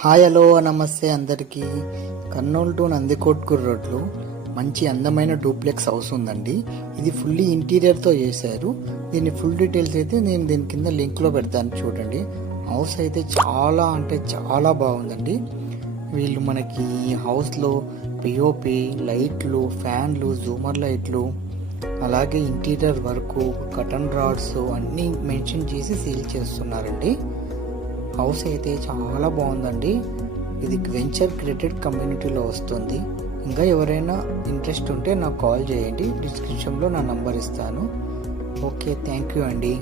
Hi hello నమస్తే అందరికీ. Kurnool to Nandikotkur రోడ్లో మంచి అందమైన డూప్లెక్స్ హౌస్ ఉందండి. ఇది ఫుల్లీ ఇంటీరియర్తో చేశారు. దీని ఫుల్ డీటెయిల్స్ అయితే నేను దీని కింద లింక్లో పెడతాను చూడండి. హౌస్ అయితే చాలా అంటే చాలా బాగుందండి. వీళ్ళు మనకి హౌస్లో పిఓపి లైట్లు, ఫ్యాన్లు, జూమర్ లైట్లు, అలాగే ఇంటీరియర్ వర్క్, కటన్ రాడ్స్ అన్నీ మెన్షన్ చేసి సీల్ చేస్తున్నారండి. హౌస్ అయితే చాలా బాగుందండి. ఇది వెంచర్ క్రియేటెడ్ కమ్యూనిటీలో వస్తుంది. ఇంకా ఎవరైనా ఇంట్రెస్ట్ ఉంటే నాకు కాల్ చేయండి. డిస్క్రిప్షన్లో నా నంబర్ ఇస్తాను. ఓకే, థ్యాంక్ యూ అండి.